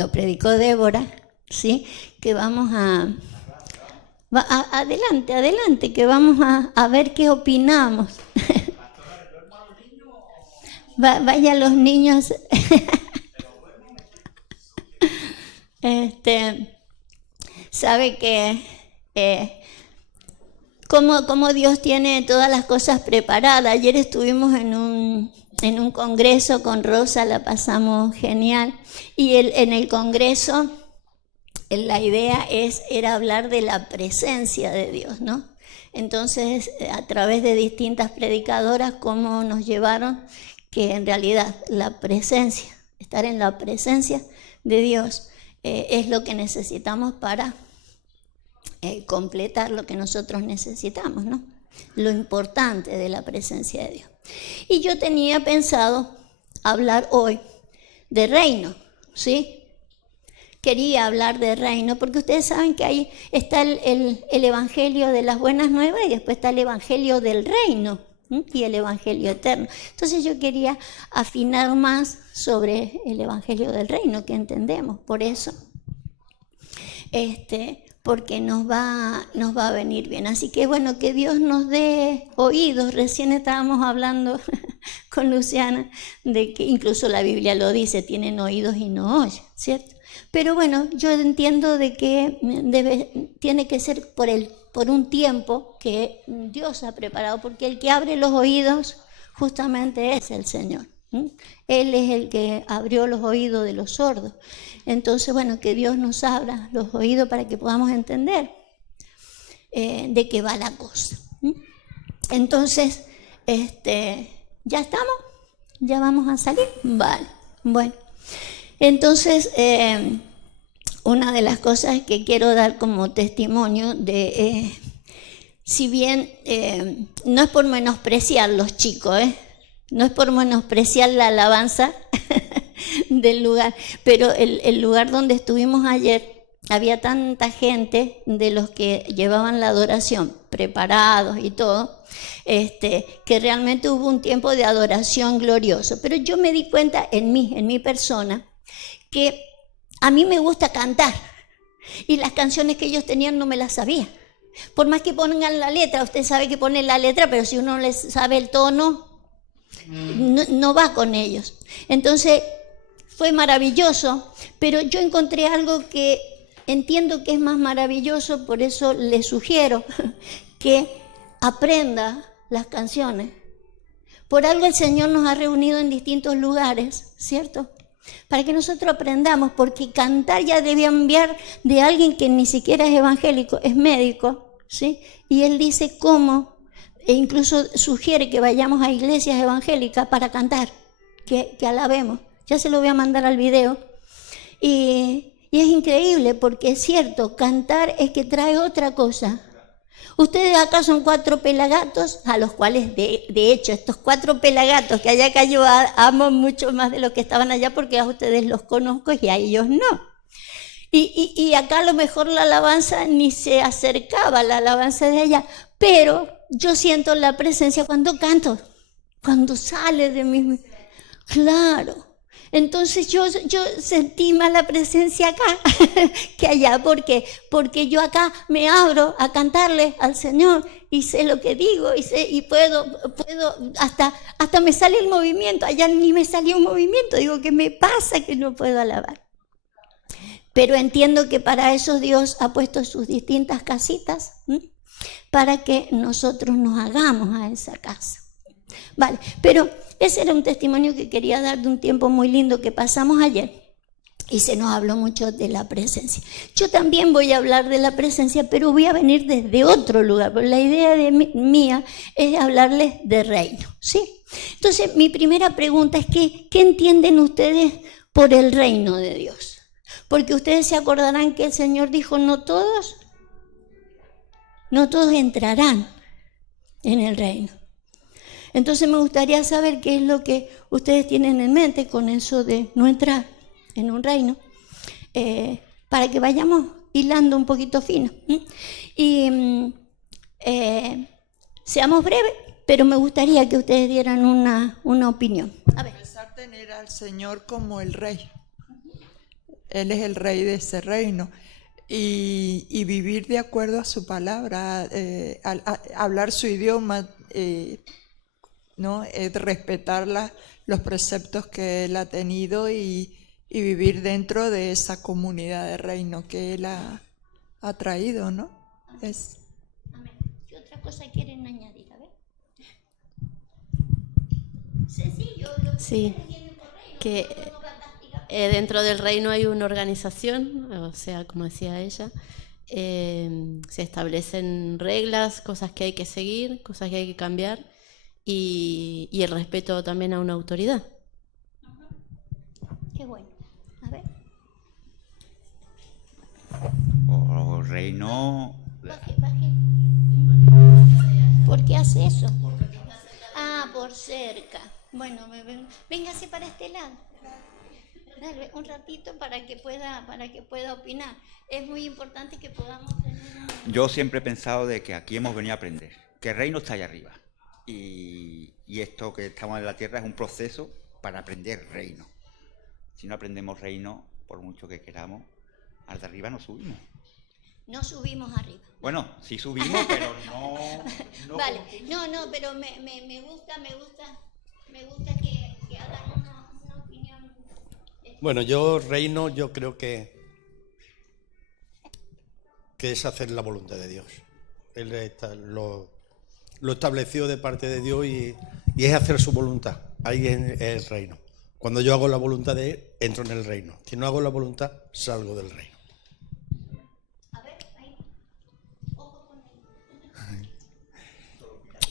cuando predicó Débora, ¿sí? Que vamos adelante, que vamos a ver qué opinamos. Vaya los niños. Sabe que como Dios tiene todas las cosas preparadas. Ayer estuvimos en un congreso con Rosa, la pasamos genial. Y en el congreso la idea era hablar de la presencia de Dios, ¿no? Entonces, a través de distintas predicadoras, cómo nos llevaron que en realidad la presencia, estar en la presencia de Dios, es lo que necesitamos para completar lo que nosotros necesitamos, ¿no? Lo importante de la presencia de Dios. Y yo tenía pensado hablar hoy de reino, ¿sí? Quería hablar de reino, porque ustedes saben que ahí está el evangelio de las buenas nuevas y después está el evangelio del reino, ¿sí? Y el evangelio eterno. Entonces yo quería afinar más sobre el evangelio del reino, que entendemos. Por eso, porque nos va a venir bien. Así que bueno, que Dios nos dé oídos. Recién estábamos hablando con Luciana de que incluso la Biblia lo dice, tienen oídos y no oyen, ¿cierto? Pero bueno, yo entiendo de que tiene que ser por un tiempo que Dios ha preparado, porque el que abre los oídos justamente es el Señor. Él es el que abrió los oídos de los sordos. Entonces, bueno, que Dios nos abra los oídos para que podamos entender de qué va la cosa. Entonces, ¿ya estamos? ¿Ya vamos a salir? Vale, bueno. Entonces, una de las cosas que quiero dar como testimonio de, si bien no es por menospreciar los chicos, no es por menospreciar la alabanza del lugar, pero el lugar donde estuvimos ayer, había tanta gente de los que llevaban la adoración, preparados y todo, que realmente hubo un tiempo de adoración glorioso. Pero yo me di cuenta en mi persona, que a mí me gusta cantar y las canciones que ellos tenían no me las sabía. Por más que pongan la letra, usted sabe que pone la letra, pero si uno les sabe el tono, no va con ellos. Entonces fue maravilloso, pero yo encontré algo que entiendo que es más maravilloso, por eso le sugiero que aprenda las canciones. Por algo el Señor nos ha reunido en distintos lugares, ¿cierto? Para que nosotros aprendamos, porque cantar ya debía enviar de alguien que ni siquiera es evangélico, es médico, ¿sí? Y él dice cómo, e incluso sugiere que vayamos a iglesias evangélicas para cantar, que alabemos. Ya se lo voy a mandar al video. Y es increíble, porque es cierto, cantar es que trae otra cosa. Ustedes acá son 4 pelagatos, a los cuales, de hecho, estos 4 pelagatos que allá acá yo amo mucho más de los que estaban allá, porque a ustedes los conozco y a ellos no. Y acá a lo mejor la alabanza ni se acercaba a la alabanza de allá, pero yo siento la presencia cuando canto, cuando sale de mí. Claro. Entonces yo sentí más la presencia acá que allá, porque yo acá me abro a cantarle al Señor y sé lo que digo y puedo hasta me sale el movimiento. Allá ni me salió un movimiento, digo, ¿qué me pasa que no puedo alabar? Pero entiendo que para eso Dios ha puesto sus distintas casitas, para que nosotros nos hagamos a esa casa. Vale, pero ese era un testimonio que quería dar de un tiempo muy lindo que pasamos ayer y se nos habló mucho de la presencia. Yo también voy a hablar de la presencia, pero voy a venir desde otro lugar, porque la idea mía es hablarles de reino, ¿sí? Entonces, mi primera pregunta es ¿qué entienden ustedes por el reino de Dios? Porque ustedes se acordarán que el Señor dijo, no todos entrarán en el reino. Entonces me gustaría saber qué es lo que ustedes tienen en mente con eso de no entrar en un reino, para que vayamos hilando un poquito fino. Y seamos breves, pero me gustaría que ustedes dieran una opinión. A ver. Empezar a tener al Señor como el Rey. Él es el rey de ese reino. Y vivir de acuerdo a su palabra, hablar su idioma, ¿no? Respetar los preceptos que él ha tenido y vivir dentro de esa comunidad de reino que él ha traído, ¿no? Amén. ¿Qué otra cosa quieren añadir? A ver. Sencillo, sí, que dentro del reino hay una organización, o sea, como decía ella, se establecen reglas, cosas que hay que seguir, cosas que hay que cambiar y el respeto también a una autoridad. Qué bueno. A ver. O reino. Baje. ¿Por qué hace eso? Ah, por cerca. Bueno, véngase para este lado. Dale un ratito para que pueda opinar. Es muy importante que podamos tener Yo siempre he pensado de que aquí hemos venido a aprender, que el reino está allá arriba. Y esto que estamos en la tierra es un proceso para aprender reino. Si no aprendemos reino, por mucho que queramos, al de arriba no subimos. No subimos arriba. Bueno, sí subimos, pero no vale, no, pero me gusta que hagan una opinión. Bueno, reino, yo creo que es hacer la voluntad de Dios. Él lo estableció de parte de Dios y es hacer su voluntad. Ahí es el reino. Cuando yo hago la voluntad de Él, entro en el reino. Si no hago la voluntad, salgo del reino. A ver, ahí. Ojo con él.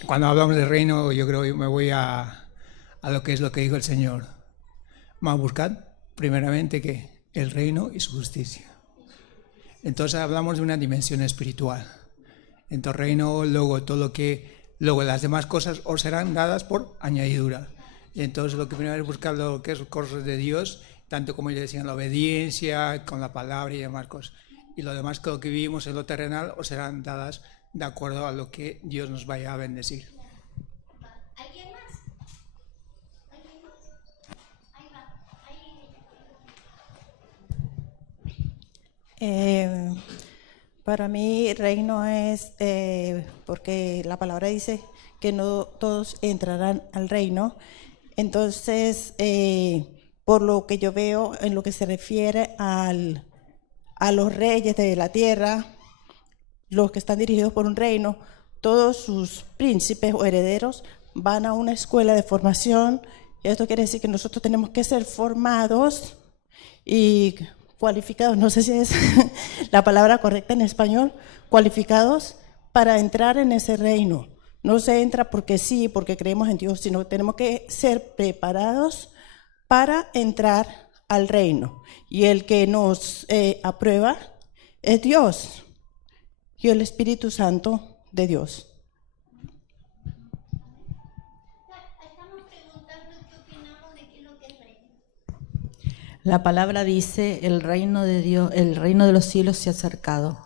Cuando hablamos de reino, yo creo que me voy a lo que dijo el Señor. Vamos a buscar primeramente que el reino y su justicia. Entonces hablamos de una dimensión espiritual. Entonces reino, luego las demás cosas os serán dadas por añadidura. Y entonces lo que primero es buscar lo que es cosas de Dios, tanto como ellos decían, la obediencia, con la palabra y demás cosas. Y lo demás que lo que vivimos en lo terrenal os serán dadas de acuerdo a lo que Dios nos vaya a bendecir. ¿Alguien más? Ahí va. Para mí reino es, porque la palabra dice que no todos entrarán al reino. Entonces, por lo que yo veo en lo que se refiere a los reyes de la tierra, los que están dirigidos por un reino, todos sus príncipes o herederos van a una escuela de formación. Y esto quiere decir que nosotros tenemos que ser formados y cualificados, no sé si es la palabra correcta en español, cualificados para entrar en ese reino. No se entra porque sí, porque creemos en Dios, sino que tenemos que ser preparados para entrar al reino. Y el que nos aprueba es Dios y el Espíritu Santo de Dios. Estamos preguntando qué opinamos de qué es lo que es reino. La palabra dice, el reino de Dios, el reino de los cielos se ha acercado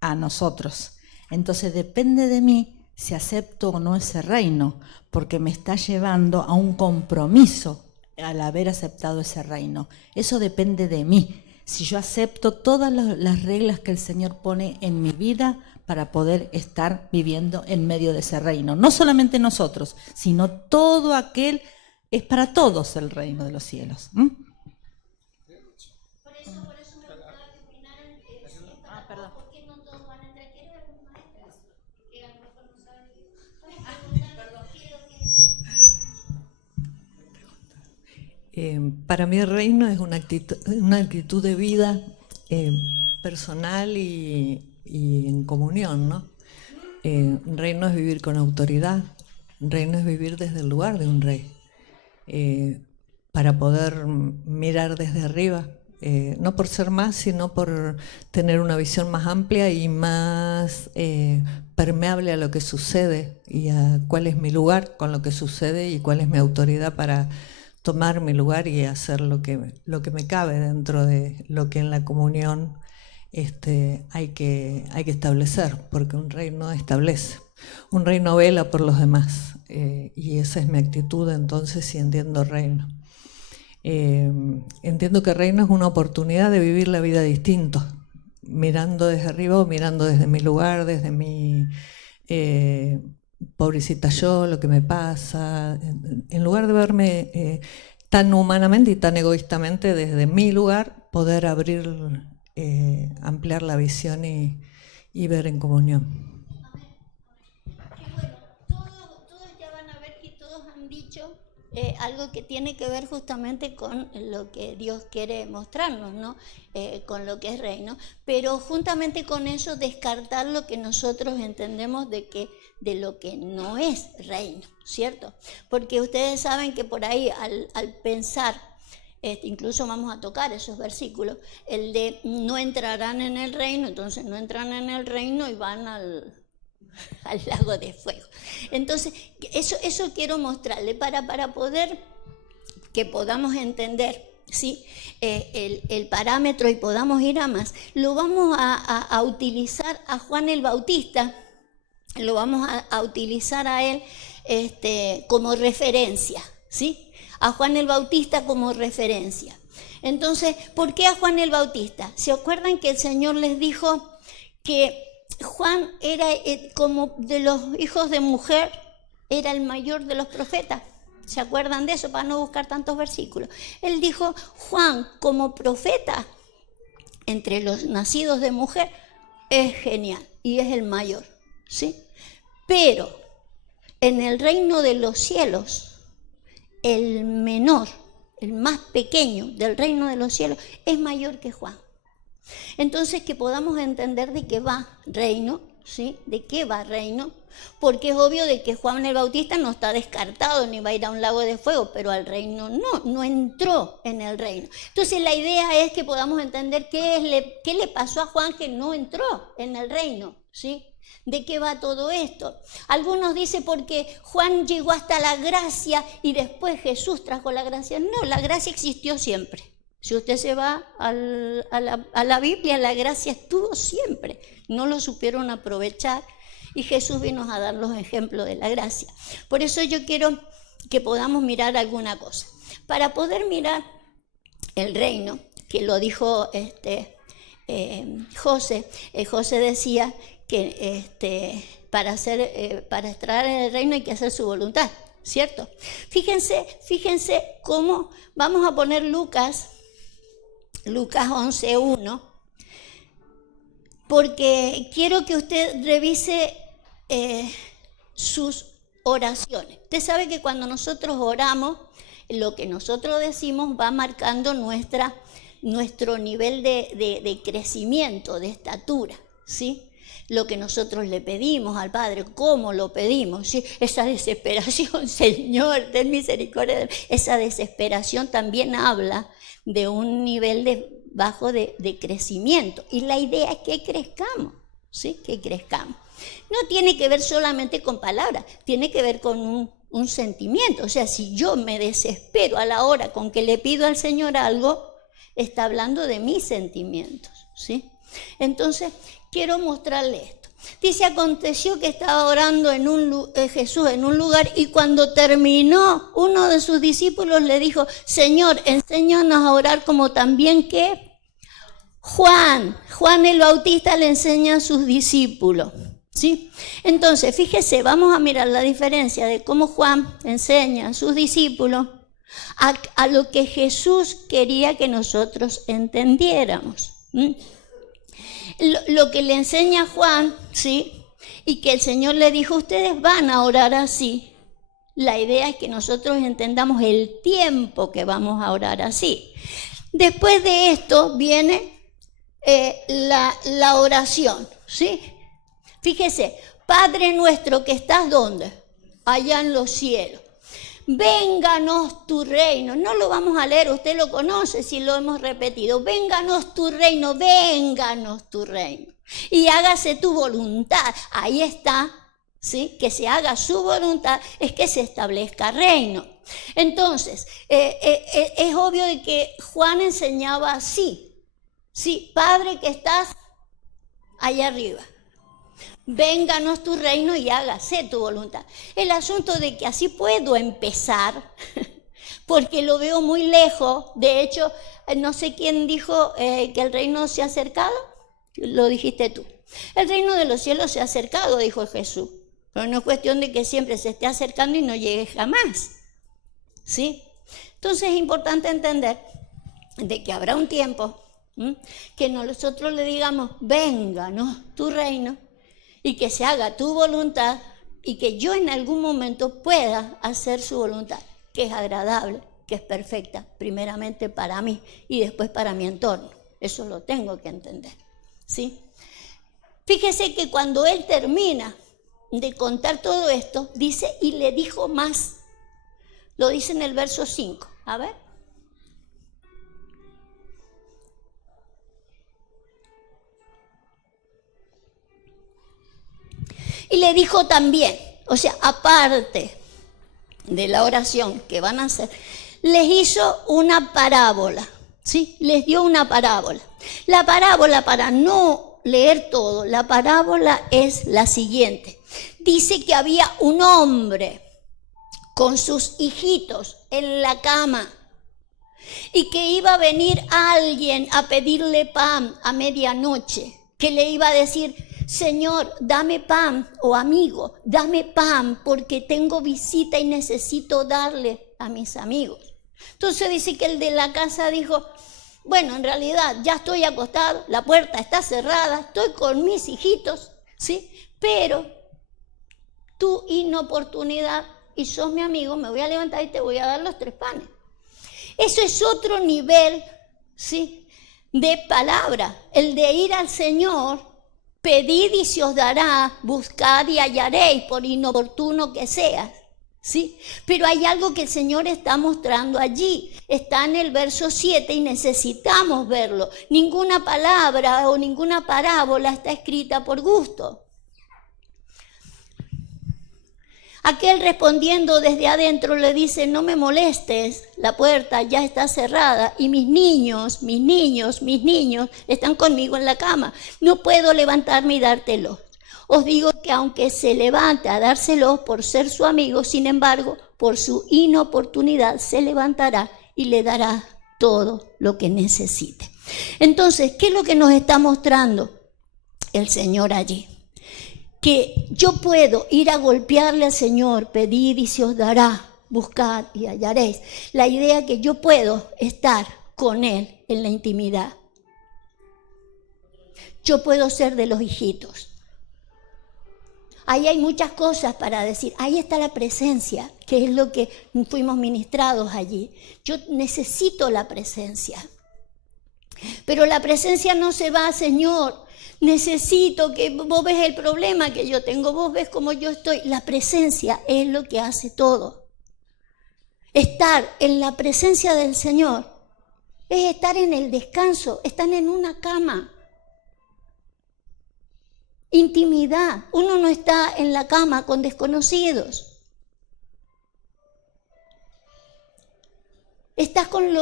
a nosotros. Entonces depende de mí si acepto o no ese reino, porque me está llevando a un compromiso al haber aceptado ese reino. Eso depende de mí. Si yo acepto todas las reglas que el Señor pone en mi vida para poder estar viviendo en medio de ese reino. No solamente nosotros, sino todo aquel, es para todos el reino de los cielos. Por eso me gustaba que opinaran perdón. ¿Por qué no todos van a entrar? Quiero ver un maestro que a lo mejor no sabe. Para mí el reino es una actitud de vida personal y en comunión, ¿no? Un reino es vivir con autoridad, un reino es vivir desde el lugar de un rey, para poder mirar desde arriba, no por ser más, sino por tener una visión más amplia y más permeable a lo que sucede y a cuál es mi lugar con lo que sucede y cuál es mi autoridad para tomar mi lugar y hacer lo que me cabe dentro de lo que en la comunión hay que establecer, porque un reino establece, un reino vela por los demás, y esa es mi actitud entonces si entiendo reino. entiendo que reino es una oportunidad de vivir la vida distinto, mirando desde arriba o mirando desde mi lugar, desde mi pobrecita yo, lo que me pasa, en lugar de verme tan humanamente y tan egoístamente desde mi lugar, poder abrir, ampliar la visión y ver en comunión. Qué bueno, todos ya van a ver que todos han dicho algo que tiene que ver justamente con lo que Dios quiere mostrarnos, ¿no? Con lo que es reino, pero juntamente con eso descartar lo que nosotros entendemos de lo que no es reino, ¿cierto? Porque ustedes saben que por ahí al pensar, incluso vamos a tocar esos versículos, el de no entrarán en el reino, entonces no entran en el reino y van al lago de fuego. Entonces, eso quiero mostrarle para poder que podamos entender, ¿sí? El parámetro y podamos ir a más. Lo vamos a utilizar a Juan el Bautista, lo vamos a utilizar a él como referencia, ¿sí? A Juan el Bautista como referencia. Entonces, ¿por qué a Juan el Bautista? ¿Se acuerdan que el Señor les dijo que Juan era como de los hijos de mujer, era el mayor de los profetas? ¿Se acuerdan de eso? Para no buscar tantos versículos. Él dijo, Juan como profeta entre los nacidos de mujer es genial y es el mayor, ¿sí? Pero en el reino de los cielos, el menor, el más pequeño del reino de los cielos es mayor que Juan. Entonces, que podamos entender de qué va reino, ¿sí? De qué va reino, porque es obvio de que Juan el Bautista no está descartado ni va a ir a un lago de fuego, pero al reino no entró en el reino. Entonces, la idea es que podamos entender qué le pasó a Juan que no entró en el reino, ¿sí? ¿De qué va todo esto? Algunos dicen porque Juan llegó hasta la gracia y después Jesús trajo la gracia. No, la gracia existió siempre. Si usted se va a la Biblia, la gracia estuvo siempre. No lo supieron aprovechar y Jesús vino a dar los ejemplos de la gracia. Por eso yo quiero que podamos mirar alguna cosa. Para poder mirar el reino, que lo dijo José, José decía que para entrar en el reino hay que hacer su voluntad, ¿cierto? Fíjense cómo vamos a poner Lucas 11:1, porque quiero que usted revise sus oraciones. Usted sabe que cuando nosotros oramos, lo que nosotros decimos va marcando nuestro nivel de crecimiento, de estatura, ¿sí? Lo que nosotros le pedimos al Padre, cómo lo pedimos, ¿sí? Esa desesperación, Señor, ten misericordia, esa desesperación también habla de un nivel bajo de crecimiento. Y la idea es que crezcamos, ¿sí? Que crezcamos. No tiene que ver solamente con palabras, tiene que ver con un sentimiento. O sea, si yo me desespero a la hora con que le pido al Señor algo, está hablando de mis sentimientos, ¿sí? Entonces, quiero mostrarle esto. Dice, aconteció que estaba orando Jesús en un lugar y cuando terminó, uno de sus discípulos le dijo, Señor, enséñanos a orar como también que Juan el Bautista le enseña a sus discípulos, ¿sí? Entonces, fíjese, vamos a mirar la diferencia de cómo Juan enseña a sus discípulos a lo que Jesús quería que nosotros entendiéramos. Lo que le enseña Juan, ¿sí? Y que el Señor le dijo, ustedes van a orar así. La idea es que nosotros entendamos el tiempo que vamos a orar así. Después de esto viene la oración, ¿sí? Fíjese, Padre nuestro que estás ¿dónde? Allá en los cielos. Vénganos tu reino. No lo vamos a leer, usted lo conoce si lo hemos repetido. Vénganos tu reino, vénganos tu reino. Y hágase tu voluntad. Ahí está, ¿sí? Que se haga su voluntad es que se establezca reino. Entonces, es obvio de que Juan enseñaba así. Sí, Padre que estás allá arriba. Vénganos tu reino y hágase tu voluntad. El asunto de que así puedo empezar, porque lo veo muy lejos. De hecho, no sé quién dijo que el reino se ha acercado, lo dijiste tú. El reino de los cielos se ha acercado, dijo Jesús, pero no es cuestión de que siempre se esté acercando y no llegue jamás, ¿sí? Entonces es importante entender de que habrá un tiempo que nosotros le digamos, venga, ¿no?, tu reino, y que se haga tu voluntad, y que yo en algún momento pueda hacer su voluntad, que es agradable, que es perfecta, primeramente para mí y después para mi entorno. Eso lo tengo que entender, ¿sí? Fíjese que cuando él termina de contar todo esto, dice, y le dijo más. Lo dice en el verso 5. A ver. Y le dijo también, o sea, aparte de la oración que van a hacer, les hizo una parábola, ¿sí? Les dio una parábola. La parábola, para no leer todo, la parábola es la siguiente. Dice que había un hombre con sus hijitos en la cama y que iba a venir alguien a pedirle pan a medianoche, que le iba a decir, Señor, dame pan, o amigo, dame pan porque tengo visita y necesito darle a mis amigos. Entonces dice que el de la casa dijo, bueno, en realidad ya estoy acostado, la puerta está cerrada, estoy con mis hijitos, ¿sí? Pero tu inoportunidad, y sos mi amigo, me voy a levantar y te voy a dar los 3 panes. Eso es otro nivel, ¿sí?, de palabra, el de ir al Señor, pedid y se os dará, buscad y hallaréis, por inoportuno que seas, ¿sí? Pero hay algo que el Señor está mostrando allí, está en el verso 7 y necesitamos verlo. Ninguna palabra o ninguna parábola está escrita por gusto. Aquel respondiendo desde adentro le dice, no me molestes, la puerta ya está cerrada y mis niños están conmigo en la cama. No puedo levantarme y dártelos. Os digo que aunque se levante a dárselos por ser su amigo, sin embargo, por su inoportunidad se levantará y le dará todo lo que necesite. Entonces, ¿qué es lo que nos está mostrando el Señor allí? Que yo puedo ir a golpearle al Señor, pedid y se os dará, buscad y hallaréis. La idea que yo puedo estar con Él en la intimidad. Yo puedo ser de los hijitos. Ahí hay muchas cosas para decir. Ahí está la presencia, que es lo que fuimos ministrados allí. Yo necesito la presencia. Pero la presencia no se va, Señor. Necesito que vos ves el problema que yo tengo, vos ves cómo yo estoy. La presencia es lo que hace todo. Estar en la presencia del Señor es estar en el descanso, estar en una cama. Intimidad. Uno no está en la cama con desconocidos. Estás con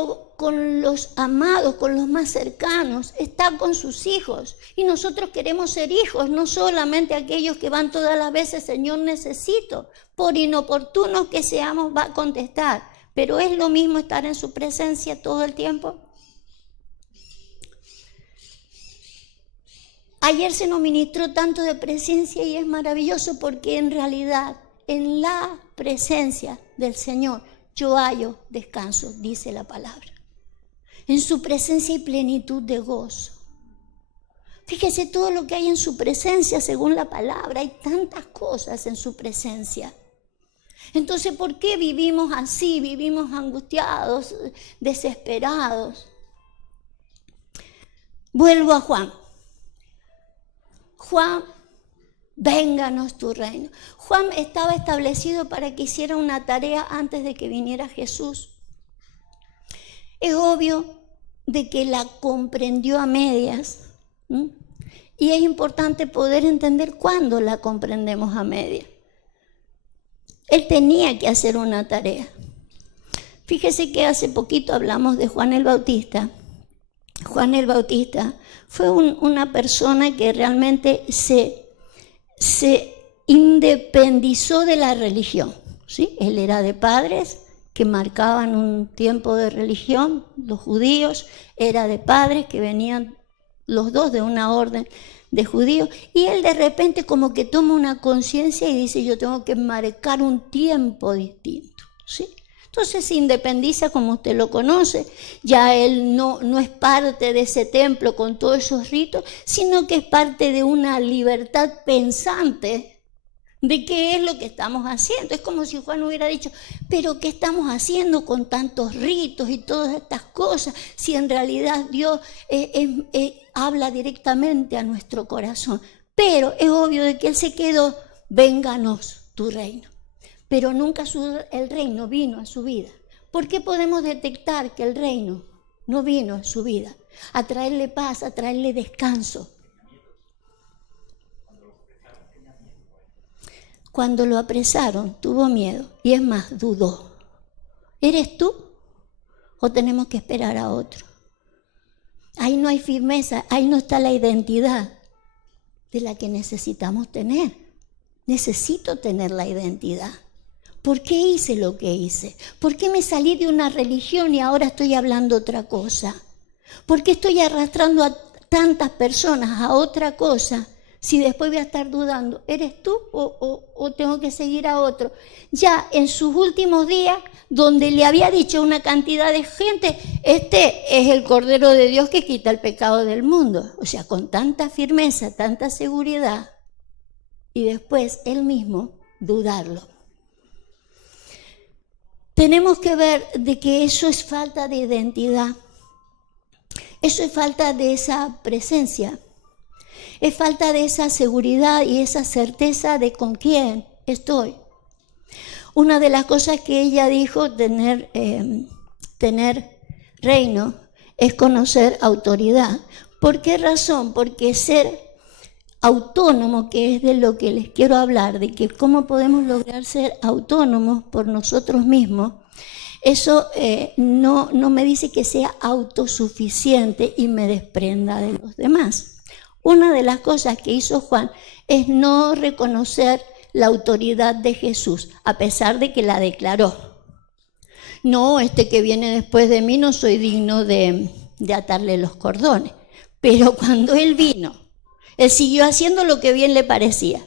los amados, con los más cercanos, está con sus hijos. Y nosotros queremos ser hijos, no solamente aquellos que van todas las veces, Señor, necesito. Por inoportunos que seamos, va a contestar. Pero es lo mismo estar en su presencia todo el tiempo. Ayer se nos ministró tanto de presencia y es maravilloso porque en realidad, en la presencia del Señor, yo hallo descanso, dice la palabra. En su presencia y plenitud de gozo. Fíjese todo lo que hay en su presencia según la palabra. Hay tantas cosas en su presencia. Entonces, ¿por qué vivimos así? Vivimos angustiados, desesperados. Vuelvo a Juan. Juan, vénganos tu reino. Juan estaba establecido para que hiciera una tarea antes de que viniera Jesús. Es obvio de que la comprendió a medias. Y es importante poder entender cuándo la comprendemos a medias. Él tenía que hacer una tarea. Fíjese que hace poquito hablamos de Juan el Bautista. Juan el Bautista fue una persona que realmente se independizó de la religión, ¿sí? Él era de padres que marcaban un tiempo de religión, los judíos, era de padres que venían los dos de una orden de judíos, y él de repente como que toma una conciencia y dice, yo tengo que marcar un tiempo distinto, ¿sí? Entonces se independiza como usted lo conoce, ya él no es parte de ese templo con todos esos ritos, sino que es parte de una libertad pensante de qué es lo que estamos haciendo. Es como si Juan hubiera dicho, pero ¿qué estamos haciendo con tantos ritos y todas estas cosas? Si en realidad Dios habla directamente a nuestro corazón. Pero es obvio de que él se quedó, vénganos tu reino. Pero nunca el reino vino a su vida. ¿Por qué podemos detectar que el reino no vino a su vida? A traerle paz, a traerle descanso. Cuando lo apresaron, tuvo miedo y es más, dudó. ¿Eres tú o tenemos que esperar a otro? Ahí no hay firmeza, ahí no está la identidad de la que necesitamos tener. Necesito tener la identidad. ¿Por qué hice lo que hice? ¿Por qué me salí de una religión y ahora estoy hablando otra cosa? ¿Por qué estoy arrastrando a tantas personas a otra cosa? Si después voy a estar dudando, ¿eres tú o tengo que seguir a otro? Ya en sus últimos días, donde le había dicho una cantidad de gente, este es el Cordero de Dios que quita el pecado del mundo. O sea, con tanta firmeza, tanta seguridad, y después él mismo dudarlo. Tenemos que ver de que eso es falta de identidad. Eso es falta de esa presencia. Es falta de esa seguridad y esa certeza de con quién estoy. Una de las cosas que ella dijo, tener reino, es conocer autoridad. ¿Por qué razón? Porque ser autónomo, que es de lo que les quiero hablar, de que cómo podemos lograr ser autónomos por nosotros mismos, eso no me dice que sea autosuficiente y me desprenda de los demás. Una de las cosas que hizo Juan es no reconocer la autoridad de Jesús, a pesar de que la declaró. No, este que viene después de mí no soy digno de atarle los cordones. Pero cuando él vino, él siguió haciendo lo que bien le parecía.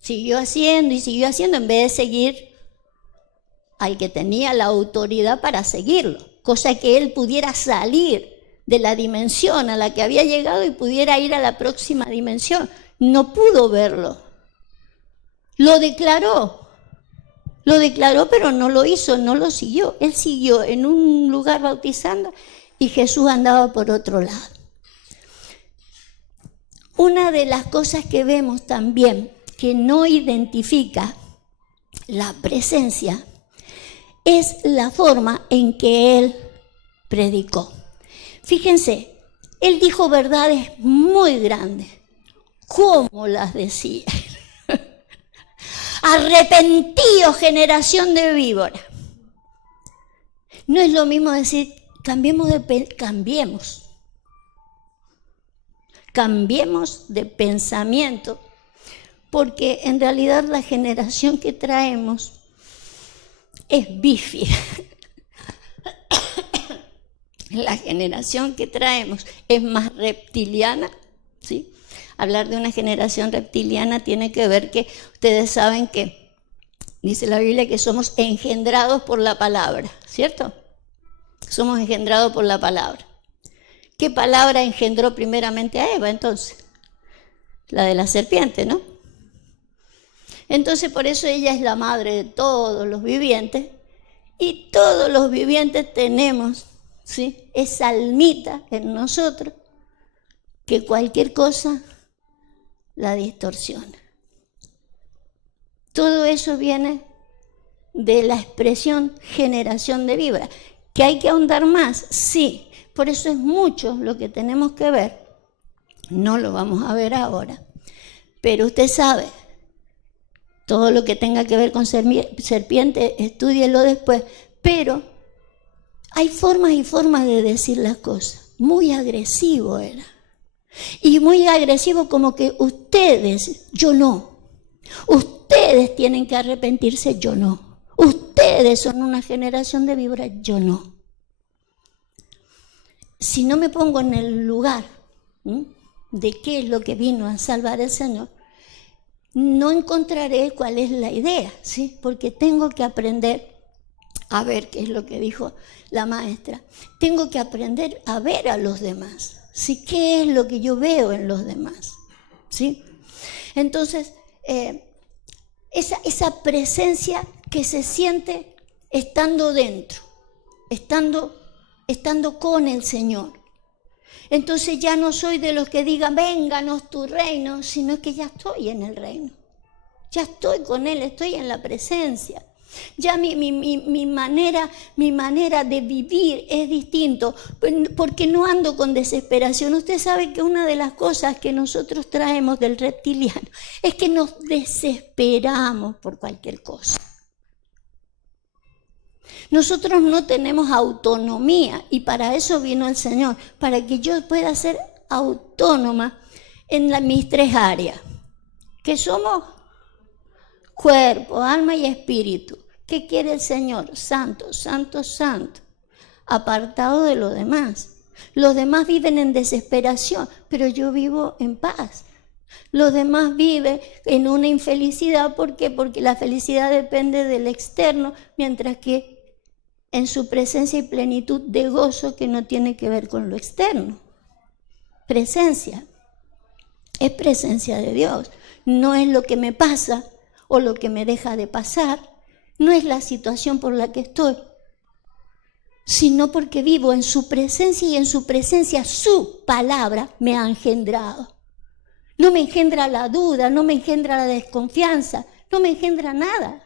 Siguió haciendo y siguió haciendo en vez de seguir al que tenía la autoridad para seguirlo. Cosa que él pudiera salir de la dimensión a la que había llegado y pudiera ir a la próxima dimensión. No pudo verlo. Lo declaró, pero no lo hizo, no lo siguió. Él siguió en un lugar bautizando y Jesús andaba por otro lado. Una de las cosas que vemos también que no identifica la presencia es la forma en que él predicó. Fíjense, él dijo verdades muy grandes. ¿Cómo las decía? Arrepentíos, generación de víboras. No es lo mismo decir, cambiemos de pensamiento, porque en realidad la generación que traemos es bífida. La generación que traemos es más reptiliana, ¿sí? Hablar de una generación reptiliana tiene que ver que ustedes saben que dice la Biblia que somos engendrados por la palabra, ¿cierto? Somos engendrados por la palabra. ¿Qué palabra engendró primeramente a Eva entonces? La de la serpiente, ¿no? Entonces por eso ella es la madre de todos los vivientes y todos los vivientes tenemos, ¿sí?, esa almita en nosotros que cualquier cosa la distorsiona. Todo eso viene de la expresión generación de víboras. ¿Que hay que ahondar más? Sí, por eso es mucho lo que tenemos que ver. No lo vamos a ver ahora, pero usted sabe, todo lo que tenga que ver con serpiente, estúdielo después, pero hay formas y formas de decir las cosas. Muy agresivo era. Y muy agresivo como que ustedes, yo no. Ustedes tienen que arrepentirse, yo no. Ustedes ustedes son una generación de víboras, yo no. Si no me pongo en el lugar de qué es lo que vino a salvar el Señor, no encontraré cuál es la idea, ¿sí? Porque tengo que aprender a ver qué es lo que dijo la maestra. Tengo que aprender a ver a los demás, ¿sí? ¿Qué es lo que yo veo en los demás? ¿Sí? Entonces, esa presencia que se siente estando dentro, estando con el Señor. Entonces ya no soy de los que digan, vénganos tu reino, sino que ya estoy en el reino. Ya estoy con Él, estoy en la presencia. Ya mi manera de vivir es distinto, porque no ando con desesperación. Usted sabe que una de las cosas que nosotros traemos del reptiliano es que nos desesperamos por cualquier cosa. Nosotros no tenemos autonomía y para eso vino el Señor, para que yo pueda ser autónoma en mis 3 áreas, que somos cuerpo, alma y espíritu. ¿Qué quiere el Señor? Santo, santo, santo, apartado de los demás. Los demás viven en desesperación, pero yo vivo en paz. Los demás viven en una infelicidad, ¿por qué? Porque la felicidad depende del externo, mientras que en su presencia y plenitud de gozo que no tiene que ver con lo externo. Presencia, es presencia de Dios, no es lo que me pasa o lo que me deja de pasar, no es la situación por la que estoy, sino porque vivo en su presencia y en su presencia su palabra me ha engendrado. No me engendra la duda, no me engendra la desconfianza, no me engendra nada.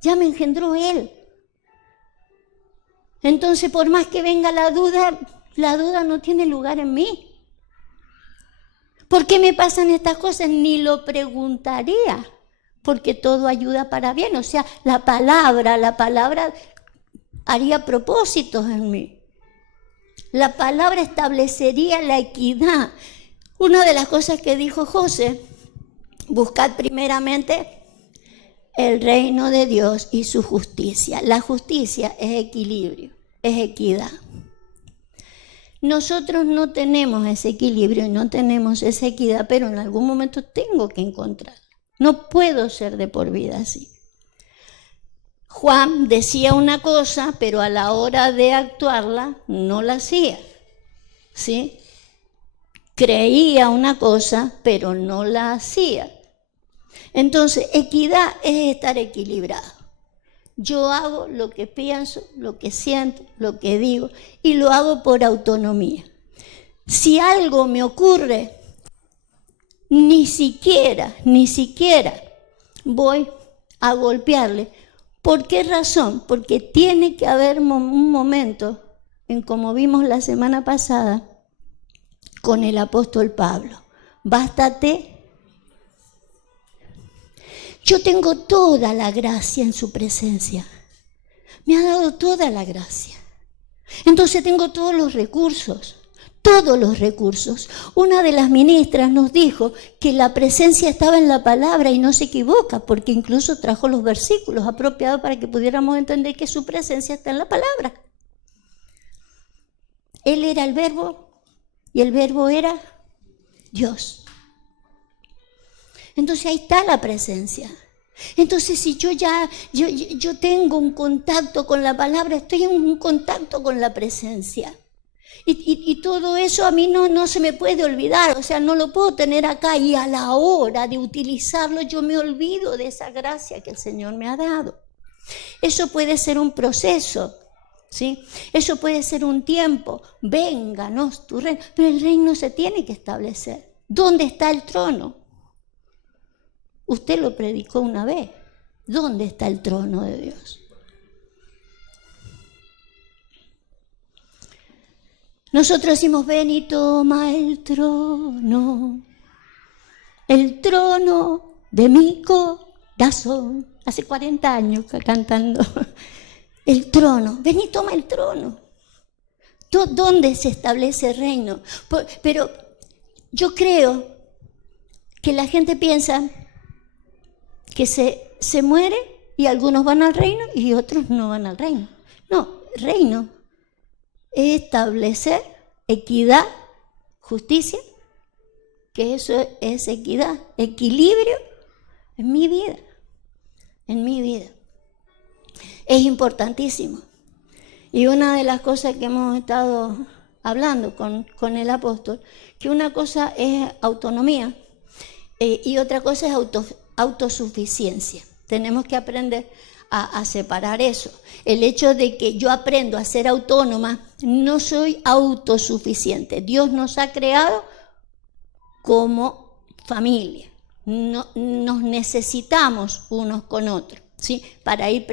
Ya me engendró Él. Entonces, por más que venga la duda no tiene lugar en mí. ¿Por qué me pasan estas cosas? Ni lo preguntaría, porque todo ayuda para bien. O sea, la palabra haría propósitos en mí. La palabra establecería la equidad. Una de las cosas que dijo José, buscad primeramente el reino de Dios y su justicia. La justicia es equilibrio, es equidad. Nosotros no tenemos ese equilibrio y no tenemos esa equidad, pero en algún momento tengo que encontrarla. No puedo ser de por vida así. Juan decía una cosa, pero a la hora de actuarla no la hacía, ¿sí? Creía una cosa, pero no la hacía. Entonces, equidad es estar equilibrado. Yo hago lo que pienso, lo que siento, lo que digo, y lo hago por autonomía. Si algo me ocurre, ni siquiera voy a golpearle. ¿Por qué razón? Porque tiene que haber un momento, en como vimos la semana pasada, con el apóstol Pablo. Bástate. Yo tengo toda la gracia en su presencia. Me ha dado toda la gracia. Entonces tengo todos los recursos. Una de las ministras nos dijo que la presencia estaba en la palabra y no se equivoca, porque incluso trajo los versículos apropiados para que pudiéramos entender que su presencia está en la palabra. Él era el verbo y el verbo era Dios. Entonces ahí está la presencia. Entonces si yo tengo un contacto con la palabra, estoy en un contacto con la presencia. Y todo eso a mí no se me puede olvidar, o sea, no lo puedo tener acá y a la hora de utilizarlo yo me olvido de esa gracia que el Señor me ha dado. Eso puede ser un proceso, ¿sí? Eso puede ser un tiempo, vénganos tu reino, pero el reino se tiene que establecer. ¿Dónde está el trono? Usted lo predicó una vez. ¿Dónde está el trono de Dios? Nosotros decimos, ven y toma el trono de mi corazón. Hace 40 años cantando el trono, ven y toma el trono. ¿Dónde se establece el reino? Pero yo creo que la gente piensa que se muere y algunos van al reino y otros no van al reino. No, reino es establecer equidad, justicia, que eso es equidad, equilibrio en mi vida, en mi vida. Es importantísimo. Y una de las cosas que hemos estado hablando con el apóstol, que una cosa es autonomía y otra cosa es autosuficiencia. Tenemos que aprender a separar eso. El hecho de que yo aprendo a ser autónoma, no soy autosuficiente. Dios nos ha creado como familia. No, nos necesitamos unos con otros, ¿sí? Para ir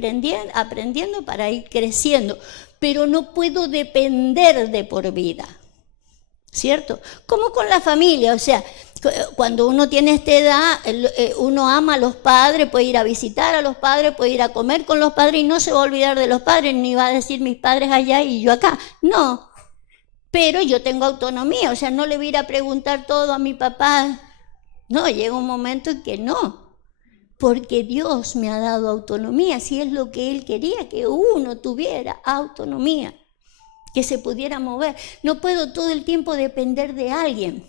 aprendiendo, para ir creciendo. Pero no puedo depender de por vida, ¿cierto? Como con la familia, o sea, cuando uno tiene esta edad, uno ama a los padres, puede ir a visitar a los padres, puede ir a comer con los padres y no se va a olvidar de los padres, ni va a decir mis padres allá y yo acá. No, pero yo tengo autonomía, o sea, no le voy a ir a preguntar todo a mi papá. No, llega un momento en que no, porque Dios me ha dado autonomía, si es lo que Él quería, que uno tuviera autonomía, que se pudiera mover. No puedo todo el tiempo depender de alguien.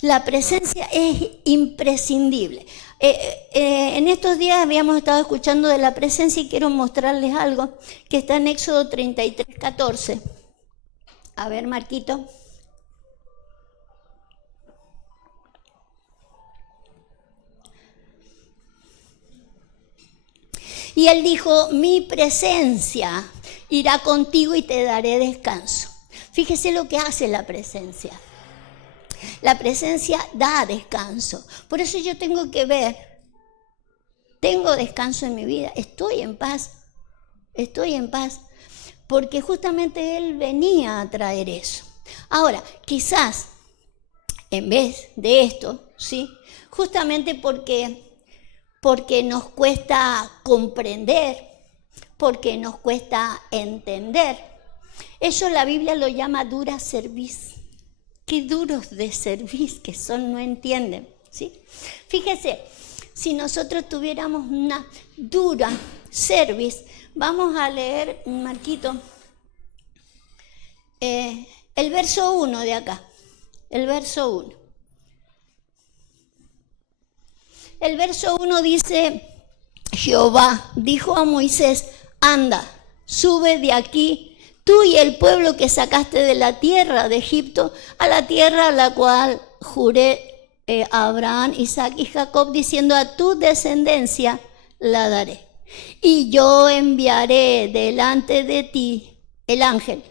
La presencia es imprescindible. En estos días habíamos estado escuchando de la presencia y quiero mostrarles algo que está en Éxodo 33:14. A ver, Marquito. Y él dijo, mi presencia irá contigo y te daré descanso. Fíjese lo que hace la presencia. La presencia da descanso. Por eso yo tengo que ver, tengo descanso en mi vida, estoy en paz, porque justamente Él venía a traer eso. Ahora, quizás, en vez de esto, ¿sí? Justamente porque nos cuesta comprender, porque nos cuesta entender. Eso la Biblia lo llama dura cerviz. Qué duros de cerviz que son, no entienden, ¿sí? Fíjese, si nosotros tuviéramos una dura cerviz, vamos a leer, Marquito, el verso 1 de acá, el verso 1. El verso 1 dice, Jehová dijo a Moisés, anda, sube de aquí, tú y el pueblo que sacaste de la tierra de Egipto, a la tierra a la cual juré a Abraham, Isaac y Jacob, diciendo a tu descendencia la daré. Y yo enviaré delante de ti el ángel.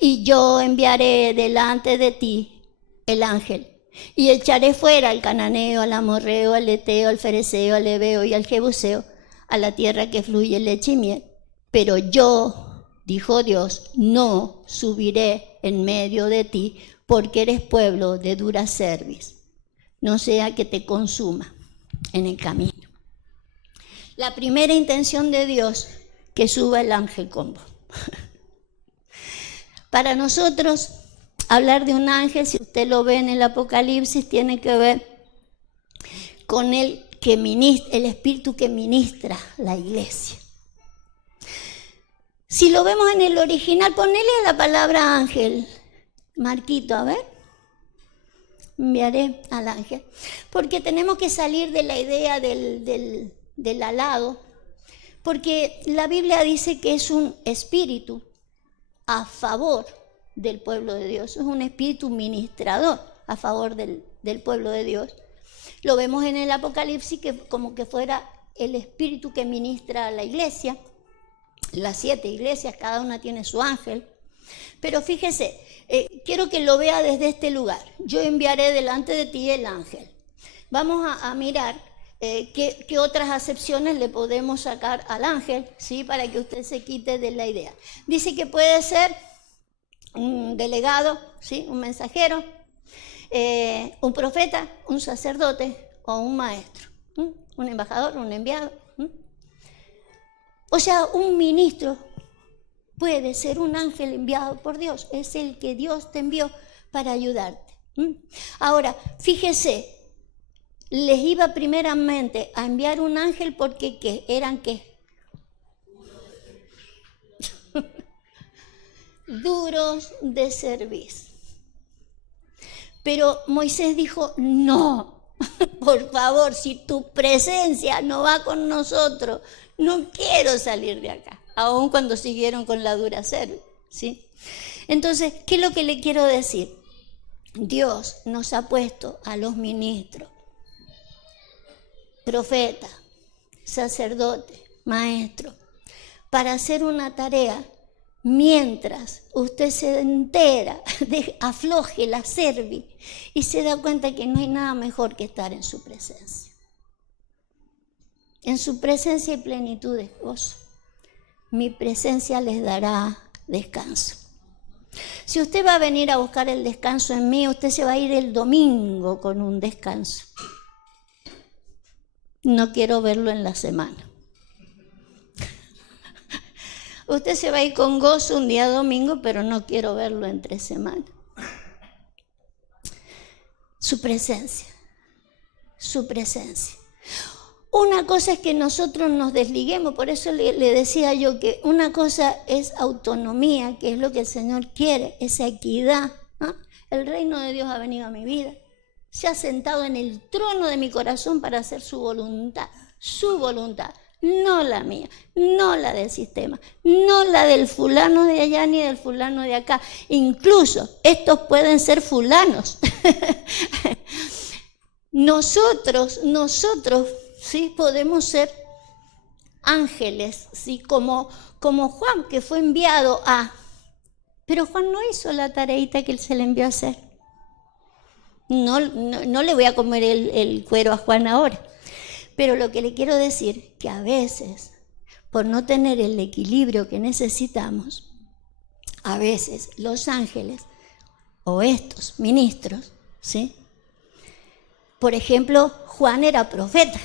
Y yo enviaré delante de ti el ángel. Y echaré fuera al cananeo, al amorreo, al eteo, al fereceo, al heveo y al jebuseo, a la tierra que fluye leche y miel. Pero yo, dijo Dios, no subiré en medio de ti, porque eres pueblo de dura cerviz, no sea que te consuma en el camino. La primera intención de Dios, que suba el ángel con vos. Para nosotros, hablar de un ángel, si usted lo ve en el Apocalipsis, tiene que ver con el espíritu que ministra la iglesia. Si lo vemos en el original, ponele a la palabra ángel, Marquito, a ver. Enviaré al ángel. Porque tenemos que salir de la idea del alado, porque la Biblia dice que es un espíritu a favor del pueblo de Dios, es un espíritu ministrador a favor del pueblo de Dios. Lo vemos en el Apocalipsis que como que fuera el espíritu que ministra a la iglesia. Las 7 iglesias, cada una tiene su ángel. Pero fíjese, quiero que lo vea desde este lugar. Yo enviaré delante de ti el ángel. Vamos a mirar qué otras acepciones le podemos sacar al ángel, ¿sí? Para que usted se quite de la idea. Dice que puede ser un delegado, ¿sí? Un mensajero, un profeta, un sacerdote o un maestro, un embajador, un enviado. O sea, un ministro puede ser un ángel enviado por Dios, es el que Dios te envió para ayudarte. Ahora, fíjese, les iba primeramente a enviar un ángel porque ¿qué? ¿Eran qué? Duros de cerviz. Pero Moisés dijo, no, por favor, si tu presencia no va con nosotros, no quiero salir de acá, aun cuando siguieron con la dura cerviz, ¿sí? Entonces, ¿qué es lo que le quiero decir? Dios nos ha puesto a los ministros, profetas, sacerdotes, maestros, para hacer una tarea mientras usted se entera, afloje la cerviz y se da cuenta que no hay nada mejor que estar en su presencia. En su presencia hay plenitud de gozo. Mi presencia les dará descanso. Si usted va a venir a buscar el descanso en mí, usted se va a ir el domingo con un descanso. No quiero verlo en la semana. Usted se va a ir con gozo un día domingo, pero no quiero verlo entre semanas. Su presencia, su presencia. Una cosa es que nosotros nos desliguemos, por eso le decía yo que una cosa es autonomía, que es lo que el Señor quiere, esa equidad, ¿no? El reino de Dios ha venido a mi vida, se ha sentado en el trono de mi corazón para hacer su voluntad, no la mía, no la del sistema, no la del fulano de allá ni del fulano de acá. Incluso estos pueden ser fulanos. Nosotros, sí, podemos ser ángeles, sí, como Juan, que fue enviado a... Pero Juan no hizo la tareita que él se le envió a hacer. No le voy a comer el cuero a Juan ahora. Pero lo que le quiero decir, que a veces, por no tener el equilibrio que necesitamos, a veces los ángeles o estos ministros, ¿sí? Por ejemplo, Juan era profeta,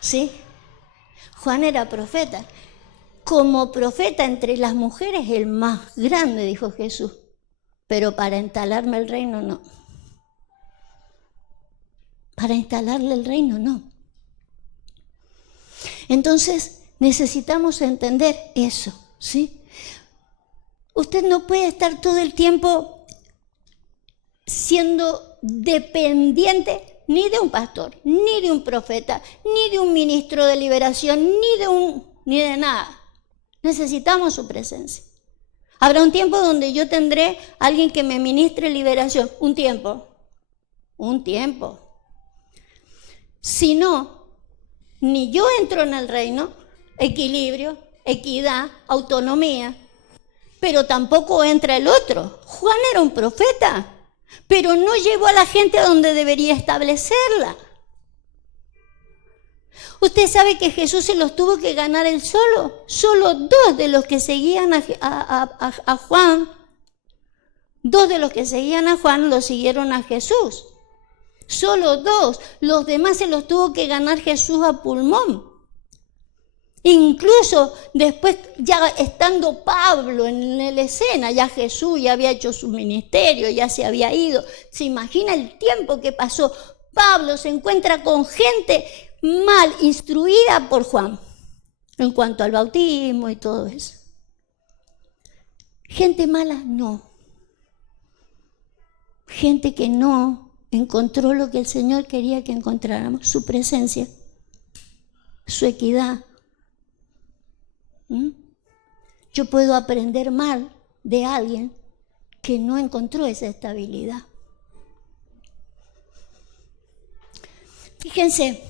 ¿sí? Juan era profeta. Como profeta entre las mujeres, el más grande, dijo Jesús. Pero para instalarme el reino, no. Para instalarle el reino, no. Entonces, necesitamos entender eso, ¿sí? Usted no puede estar todo el tiempo siendo dependiente ni de un pastor, ni de un profeta, ni de un ministro de liberación, ni de nada. Necesitamos su presencia. Habrá un tiempo donde yo tendré a alguien que me ministre liberación. Un tiempo. Si no, ni yo entro en el reino, equilibrio, equidad, autonomía, pero tampoco entra el otro. Juan era un profeta, pero no llevó a la gente a donde debería establecerla. Usted sabe que Jesús se los tuvo que ganar él solo. Solo 2 de los que seguían a Juan, 2 de los que seguían a Juan lo siguieron a Jesús. Solo 2. Los demás se los tuvo que ganar Jesús a pulmón. Incluso después, ya estando Pablo en la escena, ya Jesús ya había hecho su ministerio, ya se había ido. ¿Se imagina el tiempo que pasó? Pablo se encuentra con gente mal instruida por Juan en cuanto al bautismo y todo eso. Gente mala, no. Gente que no encontró lo que el Señor quería que encontráramos, su presencia, su equidad. Yo puedo aprender mal de alguien que no encontró esa estabilidad. Fíjense,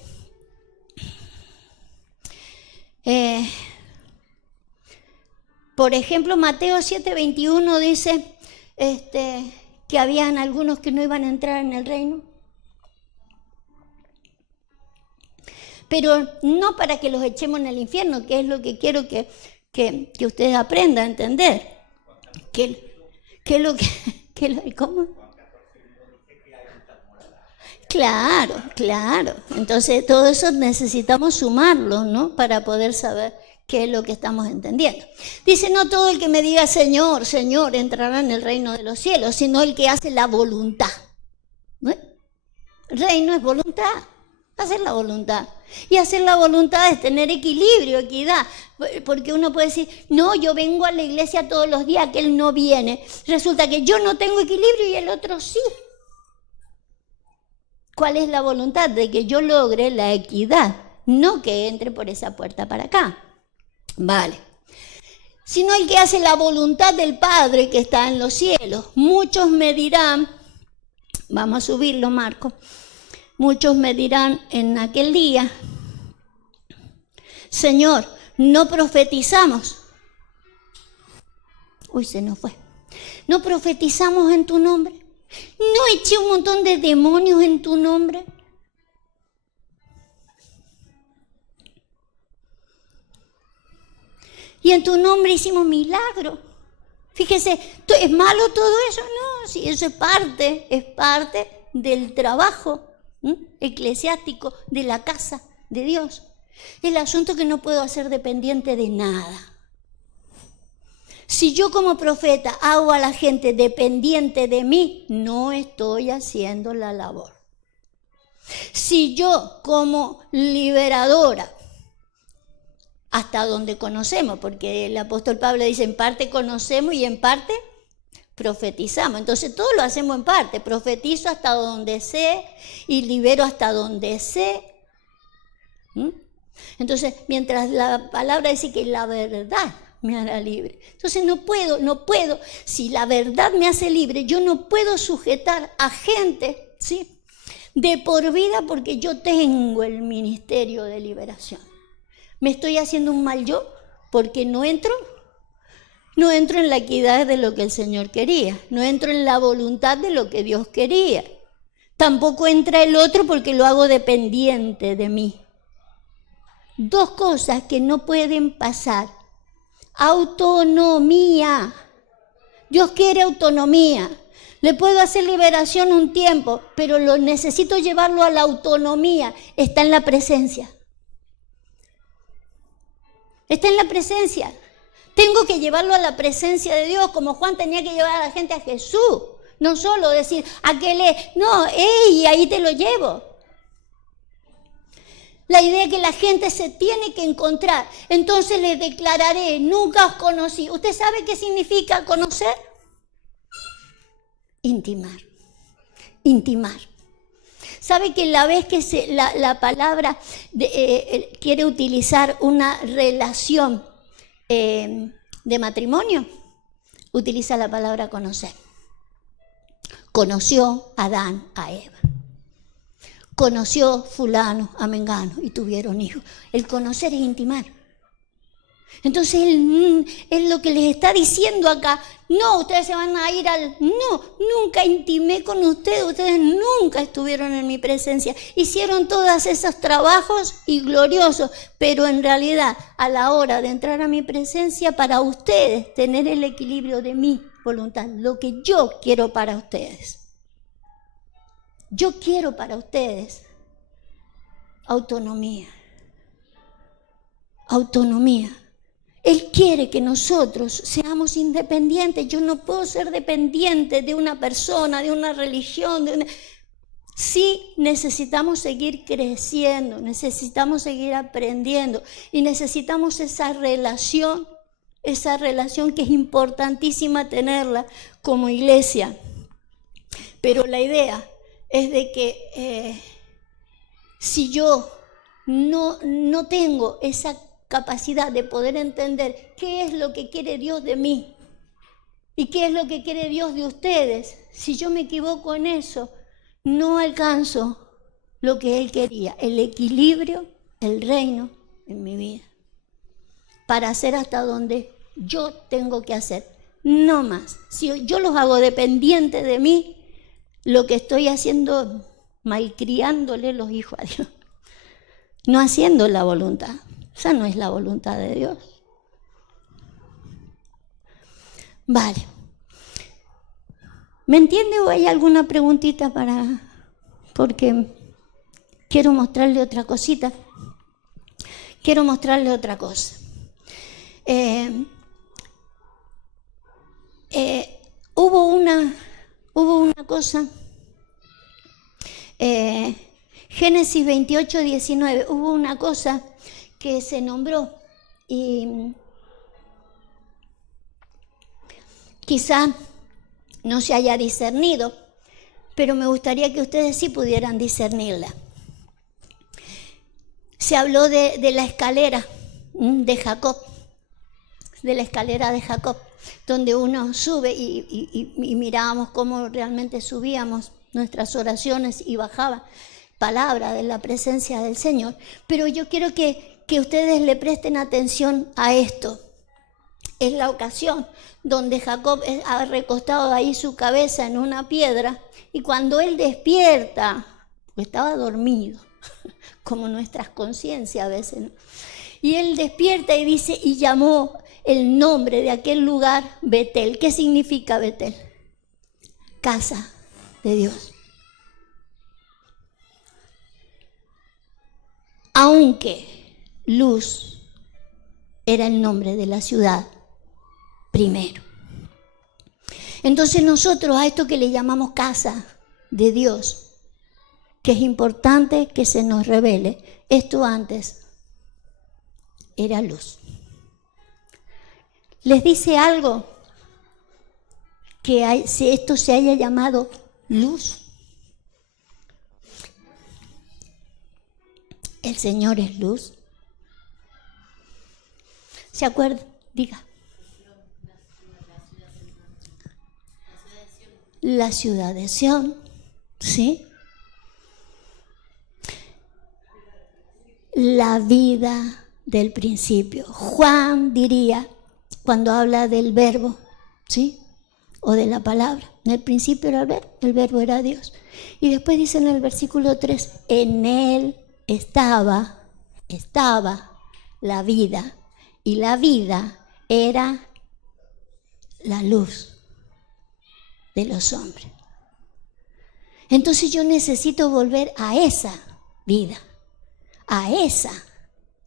por ejemplo, Mateo 7:21 dice que habían algunos que no iban a entrar en el reino. Pero no para que los echemos en el infierno, que es lo que quiero que ustedes aprendan a entender. ¿Cómo? Claro. Entonces, todo eso necesitamos sumarlo, ¿no? Para poder saber qué es lo que estamos entendiendo. Dice, no todo el que me diga Señor, Señor, entrará en el reino de los cielos, sino el que hace la voluntad. ¿No? Reino es voluntad, hacer la voluntad. Y hacer la voluntad es tener equilibrio, equidad. Porque uno puede decir, no, yo vengo a la iglesia todos los días, que él no viene. Resulta que yo no tengo equilibrio y el otro sí. ¿Cuál es la voluntad? De que yo logre la equidad, no que entre por esa puerta para acá. Vale. Sino el que hace la voluntad del Padre que está en los cielos. Muchos me dirán, vamos a subirlo, Marco, muchos me dirán en aquel día, Señor, no profetizamos. Uy, se nos fue. No profetizamos en tu nombre. No eché un montón de demonios en tu nombre. Y en tu nombre hicimos milagros. Fíjese, ¿es malo todo eso? No, sí, eso es parte del trabajo eclesiástico de la casa de Dios. El asunto es que no puedo hacer dependiente de nada. Si yo como profeta hago a la gente dependiente de mí, no estoy haciendo la labor. Si yo como liberadora, hasta donde conocemos, porque el apóstol Pablo dice, en parte conocemos y en parte profetizamos. Entonces todo lo hacemos en parte. Profetizo hasta donde sé y libero hasta donde sé. Entonces, mientras la palabra dice que la verdad me hará libre. Entonces no puedo, si la verdad me hace libre, yo no puedo sujetar a gente, ¿sí?, de por vida porque yo tengo el ministerio de liberación. ¿Me estoy haciendo un mal yo? Porque no entro en la equidad de lo que el Señor quería, no entro en la voluntad de lo que Dios quería. Tampoco entra el otro porque lo hago dependiente de mí. Dos cosas que no pueden pasar. Autonomía. Dios quiere autonomía. Le puedo hacer liberación un tiempo, pero lo necesito llevarlo a la autonomía. Está en la presencia. Está en la presencia. Tengo que llevarlo a la presencia de Dios, como Juan tenía que llevar a la gente a Jesús. No solo decir, aquel es, no, y ahí te lo llevo. La idea es que la gente se tiene que encontrar. Entonces les declararé, nunca os conocí. ¿Usted sabe qué significa conocer? Intimar. Intimar. ¿Sabe que la vez que la palabra quiere utilizar una relación de matrimonio? Utiliza la palabra conocer. Conoció Adán a Eva. Conoció fulano a mengano y tuvieron hijos. El conocer es intimar. Entonces él lo que les está diciendo acá, no, ustedes se van a ir no, nunca intimé con ustedes nunca estuvieron en mi presencia. Hicieron todos esos trabajos y gloriosos, pero en realidad a la hora de entrar a mi presencia, para ustedes tener el equilibrio de mi voluntad, lo que yo quiero para ustedes. Yo quiero para ustedes autonomía. Autonomía. Él quiere que nosotros seamos independientes. Yo no puedo ser dependiente de una persona, de una religión. Sí, necesitamos seguir creciendo, necesitamos seguir aprendiendo y necesitamos esa relación que es importantísima tenerla como iglesia. Pero la idea es de que si yo no tengo esa capacidad de poder entender qué es lo que quiere Dios de mí y qué es lo que quiere Dios de ustedes, si yo me equivoco en eso, no alcanzo lo que Él quería, el equilibrio, el reino en mi vida, para hacer hasta donde yo tengo que hacer, no más. Si yo los hago dependientes de mí, lo que estoy haciendo, malcriándole los hijos a Dios, no haciendo la voluntad. Esa no es la voluntad de Dios. Vale. ¿Me entiende o hay alguna preguntita porque quiero mostrarle otra cosita? Quiero mostrarle otra cosa. Hubo una cosa Génesis 28, 19, hubo una cosa que se nombró y quizá no se haya discernido, pero me gustaría que ustedes sí pudieran discernirla. Se habló de la escalera de Jacob, de la escalera de Jacob, donde uno sube y mirábamos cómo realmente subíamos nuestras oraciones y bajaba palabra de la presencia del Señor. Pero yo quiero que ustedes le presten atención a esto. Es la ocasión donde Jacob ha recostado ahí su cabeza en una piedra y cuando él despierta, pues estaba dormido, como nuestras conciencias a veces, ¿no? Y él despierta y dice, y llamó el nombre de aquel lugar Betel. ¿Qué significa Betel? Casa de Dios. Aunque Luz era el nombre de la ciudad primero. Entonces nosotros a esto que le llamamos casa de Dios, que es importante que se nos revele, esto antes era luz. ¿Les dice algo que si esto se haya llamado luz? El Señor es luz. ¿Se acuerdan? Diga. La ciudad de Sión, ¿sí? La vida del principio. Juan diría, cuando habla del verbo, ¿sí? O de la palabra. En el principio era el verbo era Dios. Y después dice en el versículo 3, en él estaba la vida. Y la vida era la luz de los hombres. Entonces yo necesito volver a esa vida, a esa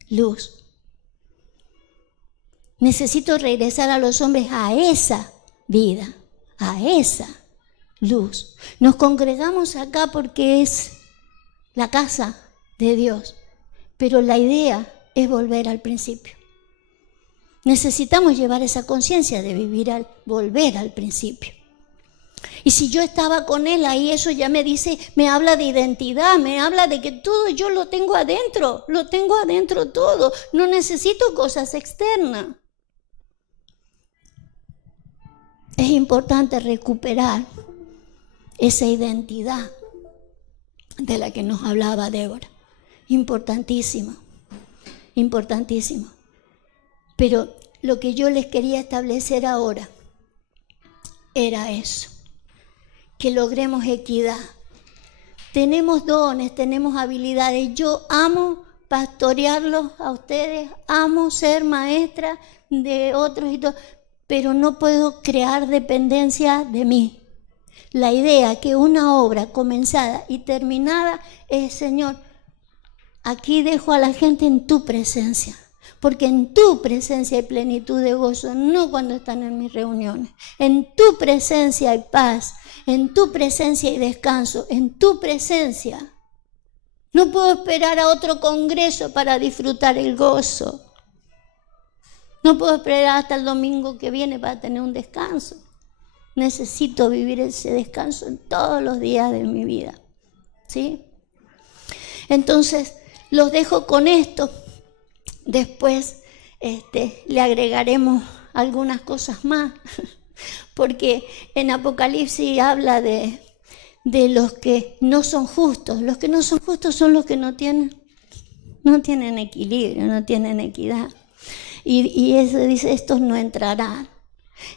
luz. Necesito regresar a los hombres a esa vida, a esa luz. Nos congregamos acá porque es la casa de Dios, pero la idea es volver al principio. Necesitamos llevar esa conciencia de volver al principio. Y si yo estaba con él ahí, eso ya me habla de identidad, me habla de que todo yo lo tengo adentro todo, no necesito cosas externas. Es importante recuperar esa identidad de la que nos hablaba Débora. Importantísimo. Pero lo que yo les quería establecer ahora era eso, que logremos equidad. Tenemos dones, tenemos habilidades. Yo amo pastorearlos a ustedes, amo ser maestra de otros y todo, pero no puedo crear dependencia de mí. La idea que una obra comenzada y terminada es, Señor, aquí dejo a la gente en tu presencia. Porque en tu presencia hay plenitud de gozo, no cuando están en mis reuniones. En tu presencia hay paz, en tu presencia hay descanso, en tu presencia. No puedo esperar a otro congreso para disfrutar el gozo. No puedo esperar hasta el domingo que viene para tener un descanso. Necesito vivir ese descanso en todos los días de mi vida. ¿Sí? Entonces, los dejo con esto. Después le agregaremos algunas cosas más, porque en Apocalipsis habla de los que no son justos. Los que no son justos son los que no tienen equilibrio, no tienen equidad. Y eso dice, estos no entrarán.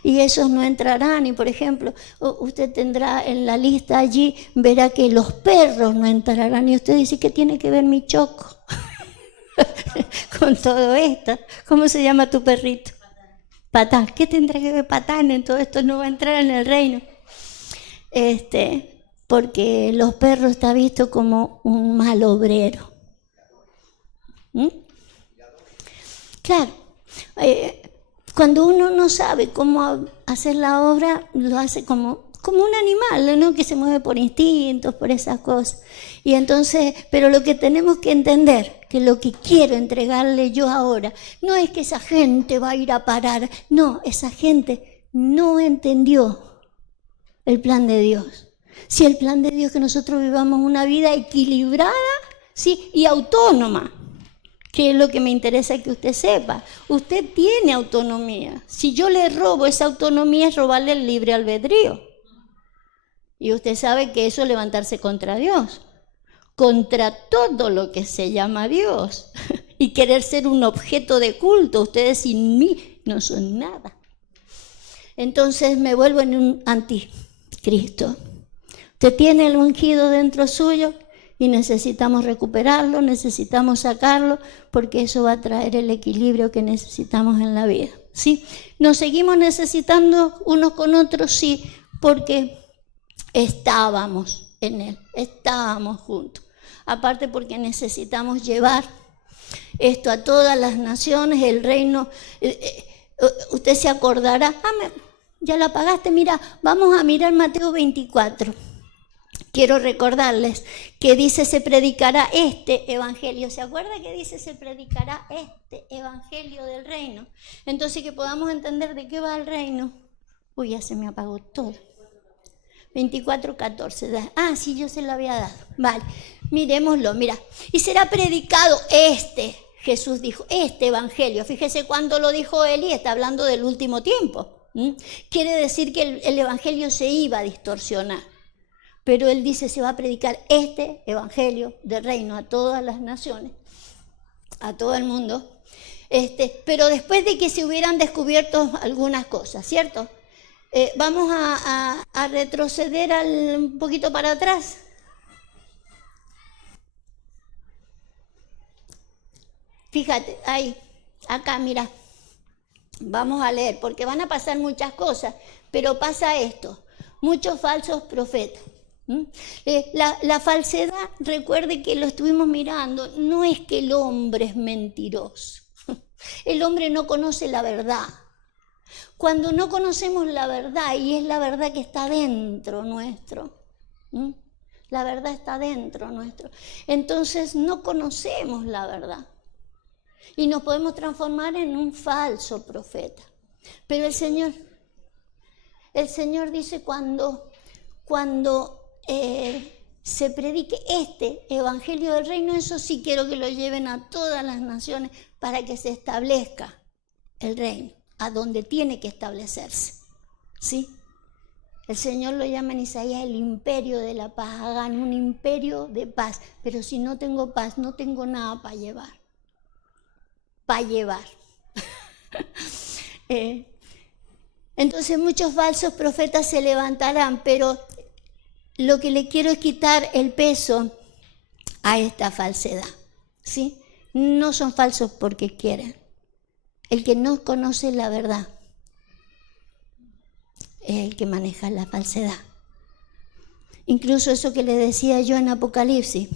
Y esos no entrarán. Y por ejemplo, usted tendrá en la lista allí, verá que los perros no entrarán. Y usted dice, ¿qué tiene que ver mi Choco con todo esto? ¿Cómo se llama tu perrito? Patán. ¿Qué tendrá que ver Patán en todo esto? No va a entrar en el reino. Porque los perros está visto como un mal obrero. Claro. Cuando uno no sabe cómo hacer la obra, lo hace como un animal, ¿no? Que se mueve por instintos, por esas cosas. Y entonces, pero lo que tenemos que entender, que lo que quiero entregarle yo ahora, no es que esa gente va a ir a parar, no, esa gente no entendió el plan de Dios. Si el plan de Dios es que nosotros vivamos una vida equilibrada, ¿sí? Y autónoma, que es lo que me interesa que usted sepa. Usted tiene autonomía. Si yo le robo esa autonomía, es robarle el libre albedrío. Y usted sabe que eso es levantarse contra Dios, contra todo lo que se llama Dios, y querer ser un objeto de culto. Ustedes sin mí no son nada. Entonces me vuelvo en un anticristo. Usted tiene el ungido dentro suyo y necesitamos recuperarlo, necesitamos sacarlo, porque eso va a traer el equilibrio que necesitamos en la vida, ¿sí? Nos seguimos necesitando unos con otros, sí, porque estábamos en él, estábamos juntos. Aparte porque necesitamos llevar esto a todas las naciones, el reino. Usted se acordará, ya la pagaste, mira, vamos a mirar Mateo 24. Quiero recordarles que dice se predicará este evangelio. ¿Se acuerda que dice se predicará este evangelio del reino? Entonces que podamos entender de qué va el reino. Uy, ya se me apagó todo. 24:14. Ah, sí, yo se lo había dado. Vale, miremoslo, mira. Y será predicado Jesús dijo, este evangelio. Fíjese cuando lo dijo él y está hablando del último tiempo. Quiere decir que el evangelio se iba a distorsionar. Pero él dice, se va a predicar este evangelio del reino a todas las naciones, a todo el mundo. Pero después de que se hubieran descubierto algunas cosas, ¿cierto? Vamos a retroceder un poquito para atrás. Fíjate, ahí, acá, mira. Vamos a leer, porque van a pasar muchas cosas, pero pasa esto. Muchos falsos profetas. La falsedad, recuerde que lo estuvimos mirando, no es que el hombre es mentiroso. El hombre no conoce la verdad. Cuando no conocemos la verdad, y es la verdad que está dentro nuestro, la verdad está dentro nuestro, entonces no conocemos la verdad y nos podemos transformar en un falso profeta. Pero el Señor dice cuando se predique este evangelio del reino, eso sí quiero que lo lleven a todas las naciones para que se establezca el reino a donde tiene que establecerse, ¿sí? El Señor lo llama en Isaías el imperio de la paz. Hagan un imperio de paz, pero si no tengo paz, no tengo nada para llevar. Entonces muchos falsos profetas se levantarán, pero lo que le quiero es quitar el peso a esta falsedad, ¿sí? No son falsos porque quieren. El que no conoce la verdad es el que maneja la falsedad. Incluso eso que le decía yo en Apocalipsis,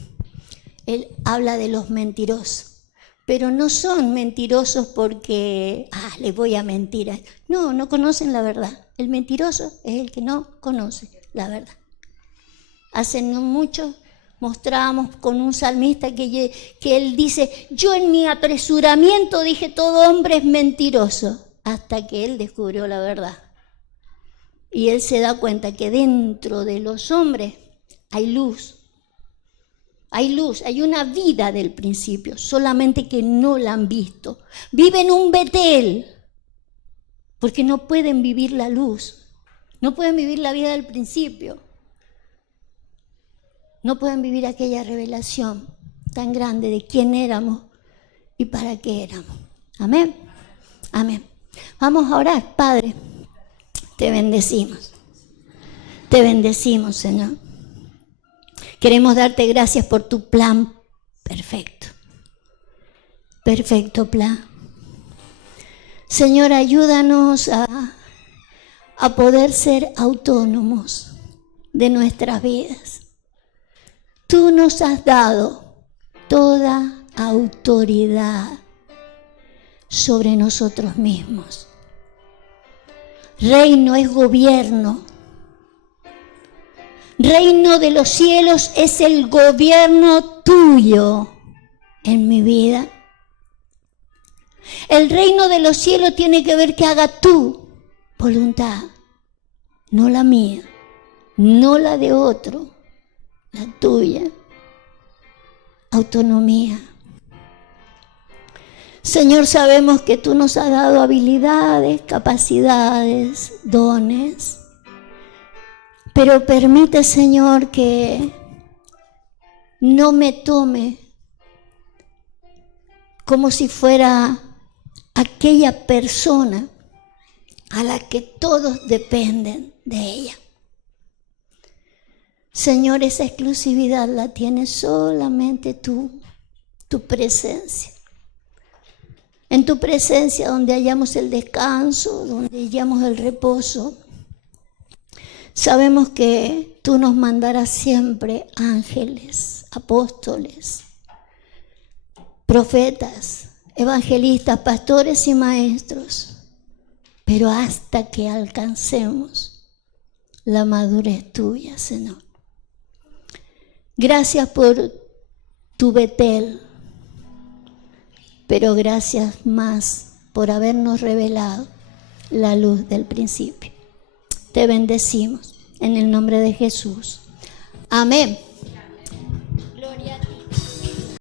él habla de los mentirosos, pero no son mentirosos porque, les voy a mentir. No conocen la verdad. El mentiroso es el que no conoce la verdad. Hace no mucho mostrábamos con un salmista que él dice, yo en mi apresuramiento dije todo hombre es mentiroso, hasta que él descubrió la verdad. Y él se da cuenta que dentro de los hombres hay luz. Hay luz, hay una vida del principio, solamente que no la han visto. Viven un Betel, porque no pueden vivir la luz, no pueden vivir la vida del principio. No pueden vivir aquella revelación tan grande de quién éramos y para qué éramos. Amén. Amén. Vamos a orar. Padre, te bendecimos. Te bendecimos, Señor. Queremos darte gracias por tu plan perfecto. Perfecto plan. Señor, ayúdanos a poder ser autónomos de nuestras vidas. Tú nos has dado toda autoridad sobre nosotros mismos. Reino es gobierno. Reino de los cielos es el gobierno tuyo en mi vida. El reino de los cielos tiene que ver que haga tu voluntad, no la mía, no la de otro, la tuya. Autonomía. Señor, sabemos que tú nos has dado habilidades, capacidades, dones, pero permite, Señor, que no me tome como si fuera aquella persona a la que todos dependen de ella. Señor, esa exclusividad la tienes solamente tú, tu presencia. En tu presencia donde hallamos el descanso, donde hallamos el reposo. Sabemos que tú nos mandarás siempre ángeles, apóstoles, profetas, evangelistas, pastores y maestros, pero hasta que alcancemos la madurez tuya, Señor. Gracias por tu Betel, pero gracias más por habernos revelado la luz del principio. Te bendecimos en el nombre de Jesús. Amén.